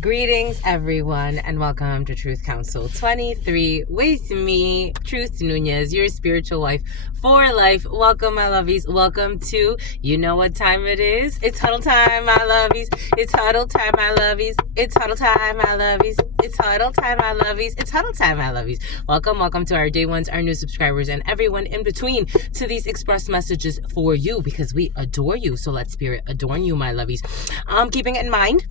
Greetings, everyone, and welcome to Truth Council 23 with me, Truth Nunez, your spiritual wife for life. Welcome, my lovies. Welcome to, you know what time it is. It's huddle time, my lovies. It's huddle time, my lovies. It's huddle time, my lovies. It's huddle time, my lovies. It's huddle time, my lovies. Welcome to our day ones, our new subscribers, and everyone in between to these express messages for you because we adore you. So let spirit adorn you, my lovies. Keeping it in mind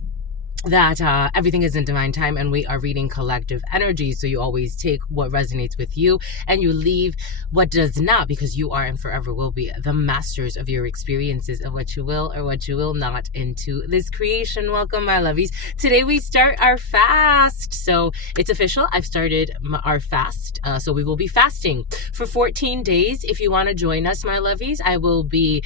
that everything is in divine time and we are reading collective energy, so you always take what resonates with you and you leave what does not, because you are and forever will be the masters of your experiences of what you will or what you will not into this creation. Welcome, my lovies. Today we start our fast, so it's official. I've started our fast, so we will be fasting for 14 days. If you want to join us, my lovies, I will be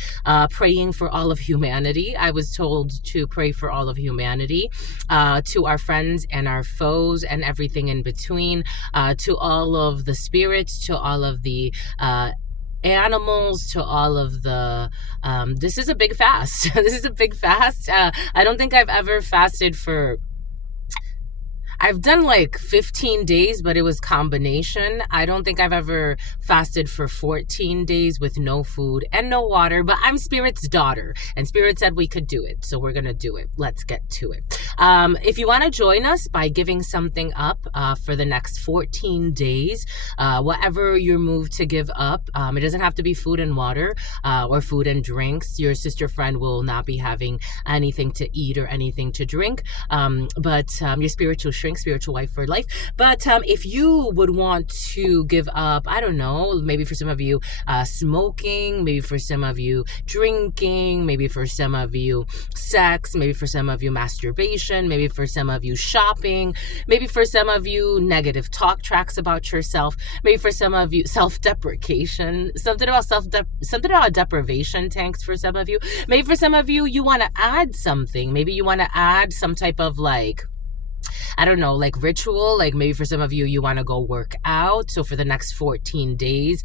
praying for all of humanity. I was told to pray for all of humanity, to our friends and our foes and everything in between, to all of the spirits, to all of the animals, to all of the this is a big fast. This is a big fast. I don't think I've ever fasted for, I've done like 15 days, but it was combination. I don't think I've ever fasted for 14 days with no food and no water, but I'm Spirit's daughter and Spirit said we could do it. So we're going to do it. Let's get to it. If you want to join us by giving something up for the next 14 days, whatever you're moved to give up, it doesn't have to be food and water or food and drinks. Your sister friend will not be having anything to eat or anything to drink, but your spiritual spiritual wife for life. But if you would want to give up, I don't know, maybe for some of you smoking, maybe for some of you drinking, maybe for some of you sex, maybe for some of you masturbation, maybe for some of you shopping, maybe for some of you negative talk tracks about yourself, maybe for some of you self-deprecation, something about deprivation tanks for some of you, maybe for some of you, you want to add something, maybe you want to add some type of like, I don't know, like ritual, like maybe for some of you, you want to go work out. So for the next 14 days,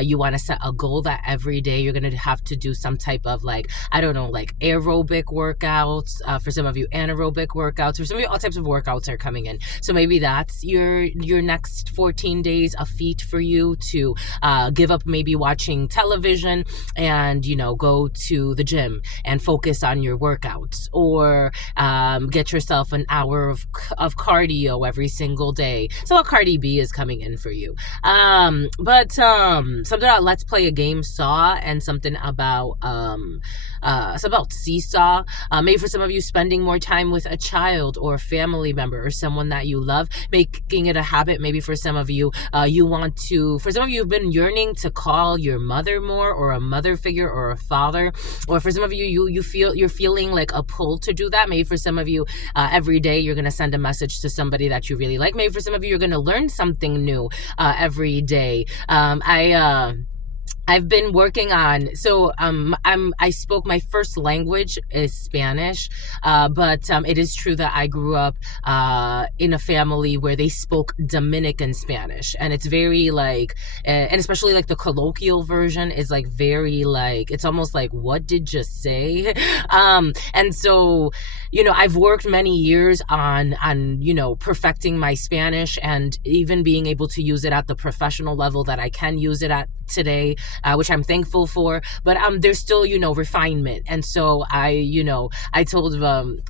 you want to set a goal that every day you're going to have to do some type of like, I don't know, like aerobic workouts. For some of you, anaerobic workouts. For some of you, all types of workouts are coming in. So maybe that's your next 14 days, a feat for you to give up maybe watching television and, you know, go to the gym and focus on your workouts, or get yourself an hour of cardio every single day. So a Cardi B is coming in for you. But something about let's play a game saw, and something about seesaw. Maybe for some of you, spending more time with a child or a family member or someone that you love, making it a habit. Maybe for some of you, for some of you, you've been yearning to call your mother more, or a mother figure, or a father. Or for some of you, you're feeling like a pull to do that. Maybe for some of you, every day you're going to send a message to somebody that you really like. Maybe for some of you, you're going to learn something new every day. I've been working on, so I spoke, my first language is Spanish, but it is true that I grew up in a family where they spoke Dominican Spanish, and it's very like, and especially like the colloquial version is like very like, it's almost like, what did you say? And so, you know, I've worked many years on, you know, perfecting my Spanish and even being able to use it at the professional level that I can use it at today, which I'm thankful for, but there's still, you know, refinement. And so I told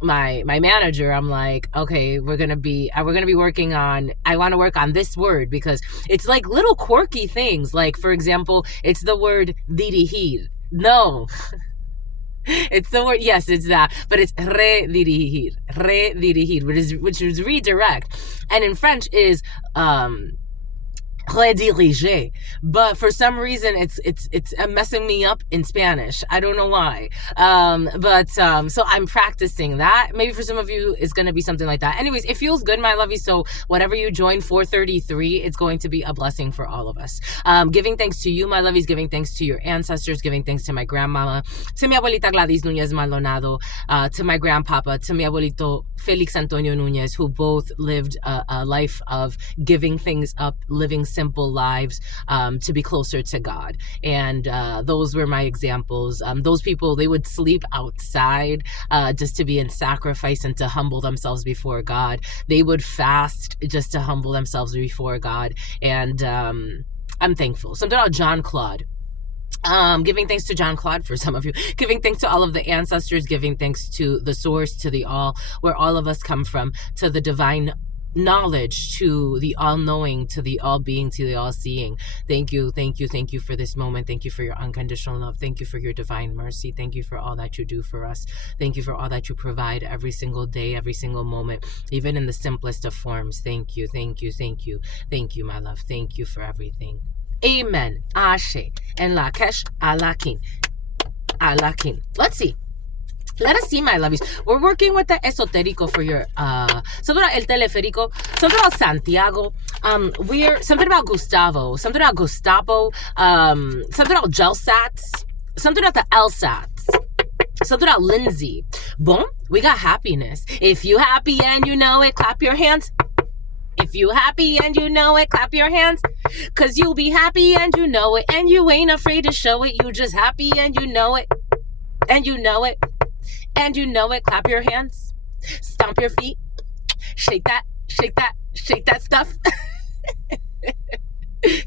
my manager, I'm like, okay, we're gonna be working on, I want to work on this word, because it's like little quirky things, like for example, it's the word dirigir. No. It's the word, yes, it's that, but it's redirigir, which is redirect, and in French is rediriger, but for some reason it's messing me up in Spanish. I don't know why. So I'm practicing that. Maybe for some of you it's going to be something like that. Anyways, it feels good, my lovey. So whatever you join 433, it's going to be a blessing for all of us. Giving thanks to you, my lovies, giving thanks to your ancestors, giving thanks to my grandmama, to mi abuelita Gladys Nunez Maldonado, to my grandpapa, to mi abuelito Felix Antonio Nunez, who both lived a life of giving things up, living simple lives to be closer to God. And those were my examples. Those people, they would sleep outside just to be in sacrifice and to humble themselves before God. They would fast just to humble themselves before God. And I'm thankful. Something about John Claude. Giving thanks to John Claude for some of you, giving thanks to all of the ancestors, giving thanks to the source, to the all, where all of us come from, to the divine knowledge, to the all-knowing, to the all-being, to the all-seeing. Thank you, thank you, thank you for this moment. Thank you for your unconditional love. Thank you for your divine mercy. Thank you for all that you do for us. Thank you for all that you provide every single day, every single moment, even in the simplest of forms. Thank you, thank you, thank you. Thank you, my love. Thank you for everything. Amen. Ashe. En la kesh alakin. Alakin. Let's see. Let us see, my lovies. We're working with the esoterico for your something about el teleférico, something about Santiago. We're something about Gustavo, something about Gustavo, something about Gelsats, something about the LSATs, something about Lindsay. Boom, we got happiness. If you happy and you know it, clap your hands. If you happy and you know it, clap your hands. Cause you'll be happy and you know it. And you ain't afraid to show it. You just happy and you know it. And you know it. And you know it. Clap your hands. Stomp your feet. Shake that. Shake that. Shake that stuff.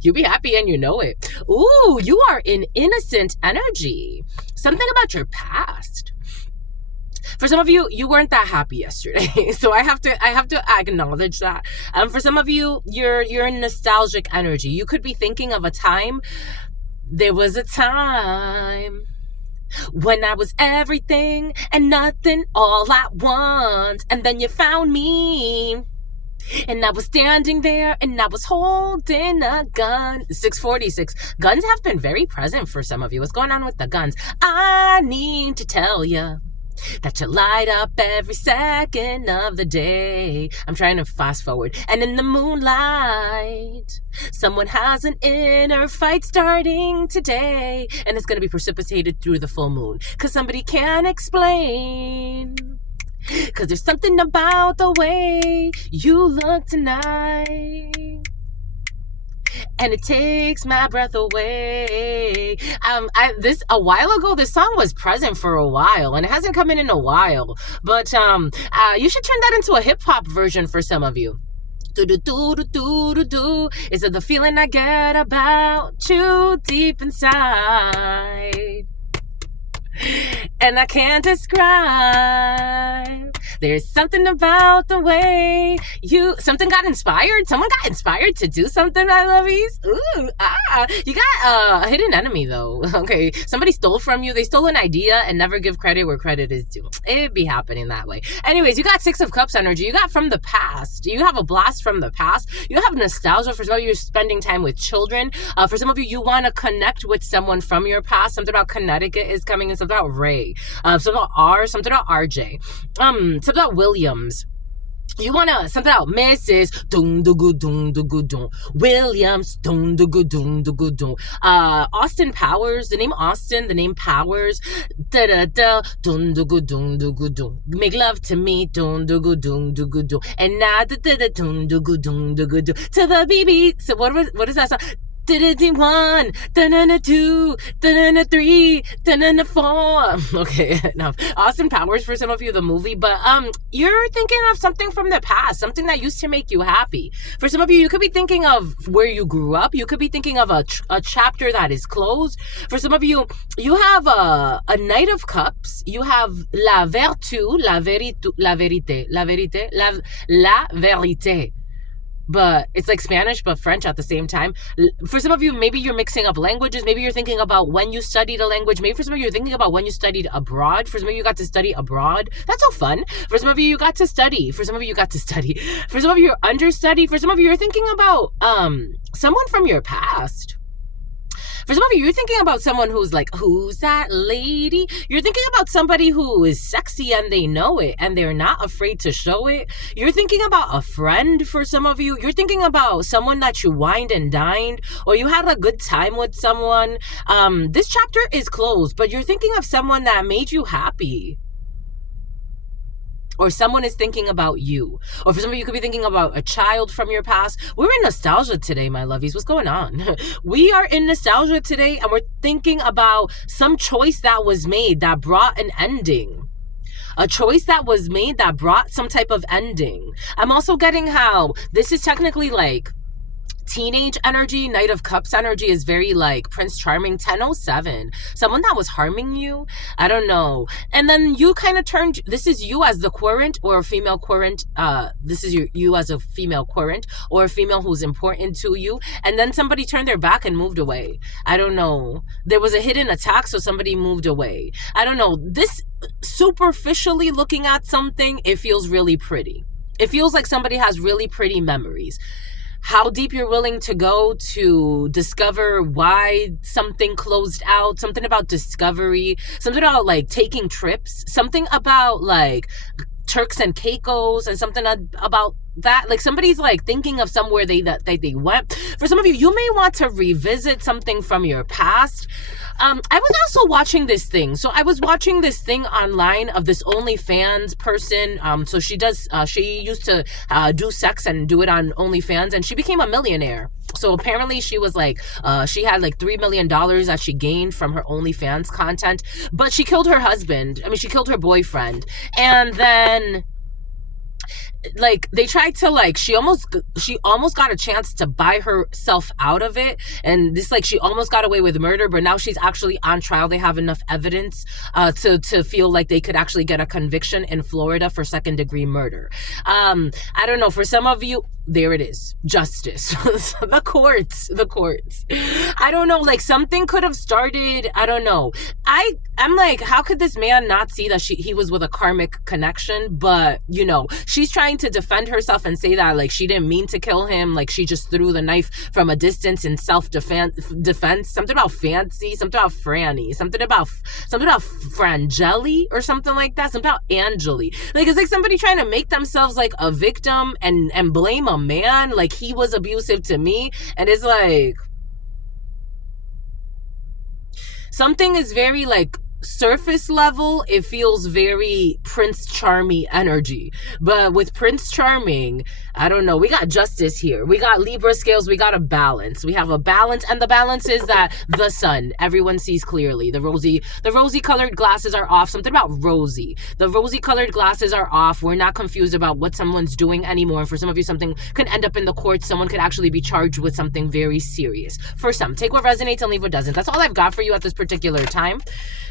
You be happy and you know it. Ooh, you are in innocent energy. Something about your past. For some of you, you weren't that happy yesterday, so I have to acknowledge that. For some of you, you're in nostalgic energy. You could be thinking of a time. There was a time when I was everything and nothing all at once, and then you found me. And I was standing there and I was holding a gun. 646. Guns have been very present for some of you. What's going on with the guns? I need to tell you that you light up every second of the day. I'm trying to fast forward. And in the moonlight, someone has an inner fight starting today. And it's going to be precipitated through the full moon. Because somebody can't explain. Because there's something about the way you look tonight. And it takes my breath away. A while ago, this song was present for a while, and it hasn't come in a while. But you should turn that into a hip hop version for some of you. Do do do do do do. Is it the feeling I get about you deep inside? And I can't describe. There's something about the way something got inspired. Someone got inspired to do something, my lovies. Ooh, you got a hidden enemy though. Okay, somebody stole from you. They stole an idea and never give credit where credit is due. It'd be happening that way. Anyways, you got Six of Cups energy. You got from the past. You have a blast from the past. You have nostalgia. For some of you, you're spending time with children. For some of you, you want to connect with someone from your past. Something about Connecticut is coming, and something about Ray. Something about R. Something about RJ. Something about Williams. You wanna something out, Mrs. Dun du gu dun du gu dun Williams dun du gu dun du gu dun. Austin Powers, the name Austin, the name Powers. Da da da dun du gu dun du gu dun. Make love to me dun du gu dun du gu dun. And now da da da dun du gu dun du gu dun. To the BB. So what is that song? Da-da-da-1, da-da-da-2, da-da-da-3, da-da-da-4. Okay, enough. Austin Powers for some of you, the movie, but you're thinking of something from the past, something that used to make you happy. For some of you, you could be thinking of where you grew up. You could be thinking of a chapter that is closed. For some of you, you have a Knight of Cups. You have la vertu, la vérité, la vérité, la vérité, la vérité. But it's like Spanish, but French at the same time. For some of you, maybe you're mixing up languages. Maybe you're thinking about when you studied a language. Maybe for some of you, you're thinking about when you studied abroad. For some of you, you got to study abroad. That's so fun. For some of you, you got to study. For some of you, you got to study. For some of you, you're understudy. For some of you, you're thinking about someone from your past. For some of you, you're thinking about someone who's like, who's that lady? You're thinking about somebody who is sexy and they know it and they're not afraid to show it. You're thinking about a friend for some of you. You're thinking about someone that you wined and dined, or you had a good time with someone. This chapter is closed, but you're thinking of someone that made you happy. or someone is thinking about you. Or for some of you, could be thinking about a child from your past. We're in nostalgia today, my lovies. What's going on? We are in nostalgia today, and we're thinking about some choice that was made that brought an ending. A choice that was made that brought some type of ending. I'm also getting how this is technically like teenage energy. Knight of Cups energy is very like Prince Charming. 1007, someone that was harming you, I don't know, and then you kind of turned, this is you as the querent or a female querent, this is you as a female querent or a female who's important to you, and then somebody turned their back and moved away. I don't know, there was a hidden attack, so somebody moved away. I don't know, this superficially looking at something, it feels really pretty. It feels like somebody has really pretty memories. How deep you're willing to go to discover why something closed out, something about discovery, something about like taking trips, something about like Turks and Caicos, and something about that, like somebody's like thinking of somewhere they went. For some of you, you may want to revisit something from your past. I was also watching this thing. So I was watching this thing online of this OnlyFans person. So she used to do sex and do it on OnlyFans, and she became a millionaire. So apparently she was like, she had like $3 million that she gained from her OnlyFans content, but she killed her husband. I mean, she killed her boyfriend. And then like they tried to like, she almost got a chance to buy herself out of it, and this like she almost got away with murder, but now she's actually on trial. They have enough evidence to feel like they could actually get a conviction in Florida for second-degree murder. I don't know, for some of you, there it is, justice. the courts. I don't know, like something could have started. I don't know. I'm like, how could this man not see that he was with a karmic connection? But you know, she's trying to defend herself and say that like she didn't mean to kill him, like she just threw the knife from a distance in self-defense. Something about fancy, something about Franny, something about Frangeli or something like that, something about Angeli. Like it's like somebody trying to make themselves like a victim and blame a man, like he was abusive to me. And it's like something is very like surface level, it feels very Prince Charming energy. But with Prince Charming, I don't know, we got justice here. We got Libra scales, we got a balance. We have a balance, and the balance is that the sun, everyone sees clearly. The rosy colored glasses are off. Something about rosy. The rosy colored glasses are off. We're not confused about what someone's doing anymore. For some of you, something could end up in the courts. Someone could actually be charged with something very serious. For some, take what resonates and leave what doesn't. That's all I've got for you at this particular time.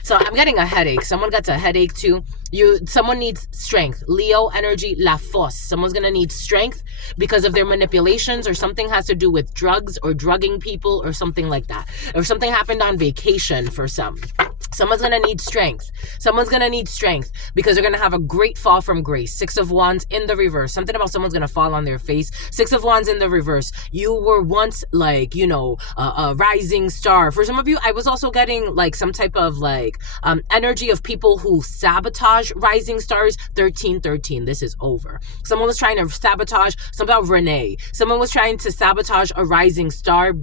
So I'm getting a headache. Someone gets a headache too. Someone needs strength. Leo energy, la force. Someone's gonna need strength because of their manipulations, or something has to do with drugs or drugging people or something like that. Or something happened on vacation for some. Someone's gonna need strength. Someone's gonna need strength because they're gonna have a great fall from grace. 6 of Wands in the reverse. Something about someone's gonna fall on their face. 6 of Wands in the reverse. You were once like, you know, a rising star. For some of you, I was also getting like some type of like energy of people who sabotage rising stars. 1313. This is over. Someone was trying to sabotage. Something about Renee. Someone was trying to sabotage a rising star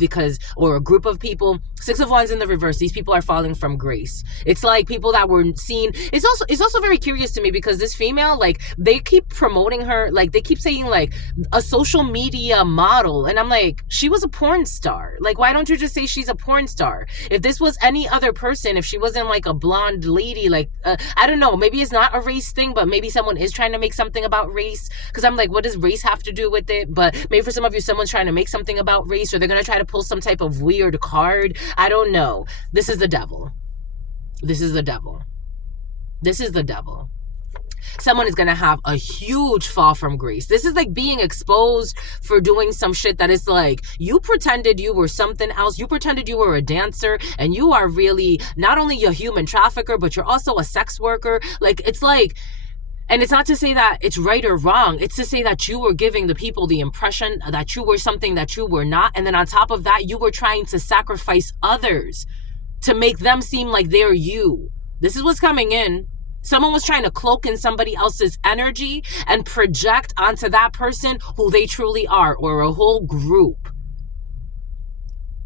or a group of people. 6 of Wands in the reverse. These people are falling from grace. It's like people that were seen. It's also very curious to me because this female, like they keep promoting her, like they keep saying like a social media model, and I'm like, she was a porn star. Like, why don't you just say she's a porn star? If this was any other person, if she wasn't like a blonde lady, like I don't know, maybe it's not a race thing, but maybe someone is trying to make something about race, because I'm like, what does race have to do with it? But maybe for some of you, someone's trying to make something about race, or they're gonna try to pull some type of weird card. I don't know. This is the devil. This is the devil. This is the devil. Someone is going to have a huge fall from grace. This is like being exposed for doing some shit that is like, you pretended you were something else. You pretended you were a dancer, and you are really not only a human trafficker, but you're also a sex worker. Like, it's like, and it's not to say that it's right or wrong. It's to say that you were giving the people the impression that you were something that you were not. And then on top of that, you were trying to sacrifice others to make them seem like they're you. This is what's coming in. Someone was trying to cloak in somebody else's energy and project onto that person who they truly are, or a whole group.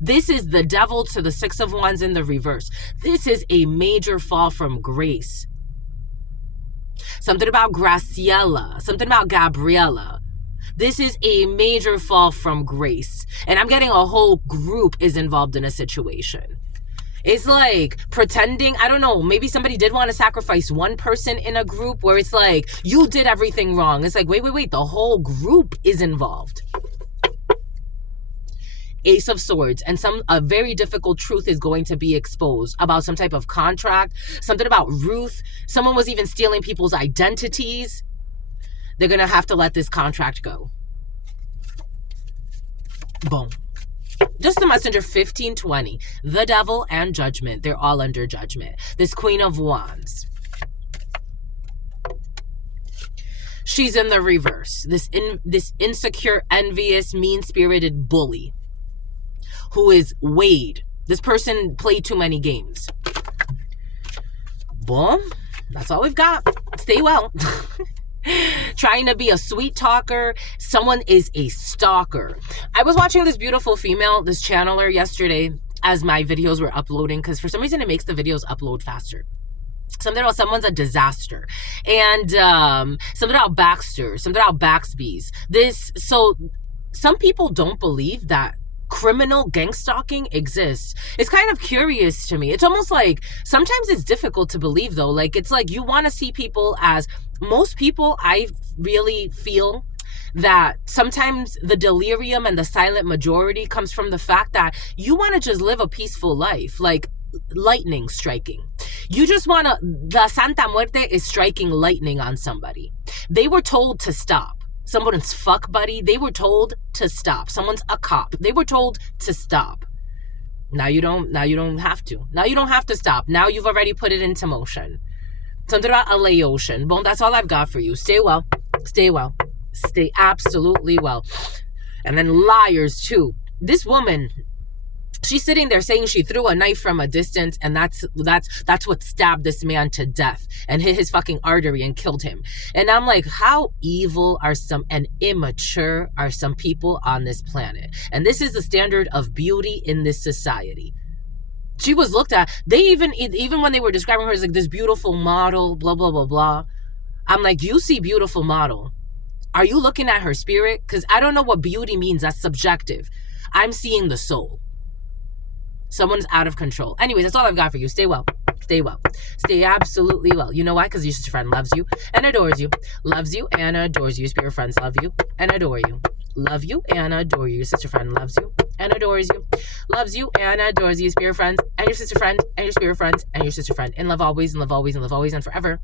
This is the devil to the 6 of Wands in the reverse. This is a major fall from grace. Something about Graciela. Something about Gabriella. This is a major fall from grace. And I'm getting a whole group is involved in a situation. It's like pretending, I don't know, maybe somebody did want to sacrifice one person in a group where it's like, you did everything wrong. It's like, wait, the whole group is involved. Ace of Swords, and a very difficult truth is going to be exposed about some type of contract, something about Ruth. Someone was even stealing people's identities. They're going to have to let this contract go. Boom. Just the messenger, 1520. The devil and judgment. They're all under judgment. This Queen of Wands. She's in the reverse. This insecure, envious, mean-spirited bully who is weighed. This person played too many games. Boom. That's all we've got. Stay well. Trying to be a sweet talker. Someone is a stalker. I was watching this beautiful female, this channeler yesterday as my videos were uploading, because for some reason it makes the videos upload faster. Something about someone's a disaster. And something about Baxter. Something about Baxby's. So some people don't believe that criminal gang stalking exists. It's kind of curious to me. It's almost like sometimes it's difficult to believe though. Like it's like you want to see people as, most people I really feel that sometimes the delirium and the silent majority comes from the fact that you want to just live a peaceful life, like lightning striking. You just want to, the Santa Muerte is striking lightning on somebody. They were told to stop. Someone's fuck buddy, they were told to stop. Someone's a cop, they were told to stop. Now you don't have to. Now you don't have to stop. Now you've already put it into motion. Something about a Laotian. Boom, that's all I've got for you. Stay well. Stay well. Stay absolutely well. And then liars too. This woman, she's sitting there saying she threw a knife from a distance, and that's what stabbed this man to death and hit his fucking artery and killed him. And I'm like, how evil and immature are some people on this planet? And this is the standard of beauty in this society. She was looked at, they even when they were describing her as like this beautiful model, blah, blah, blah, blah. I'm like, you see beautiful model. Are you looking at her spirit? Because I don't know what beauty means. That's subjective. I'm seeing the soul. Someone's out of control. Anyways, that's all I've got for you. Stay well. Stay well. Stay absolutely well. You know why? Because your sister friend loves you and adores you. Loves you and adores you. Your spirit friends love you and adore you. Love you and adore you. Your sister friend loves you and adores you. Loves you and adores you. Your spirit friends and your sister friend and your spirit friends and your sister friend. In love always, and love always, and love always, and forever.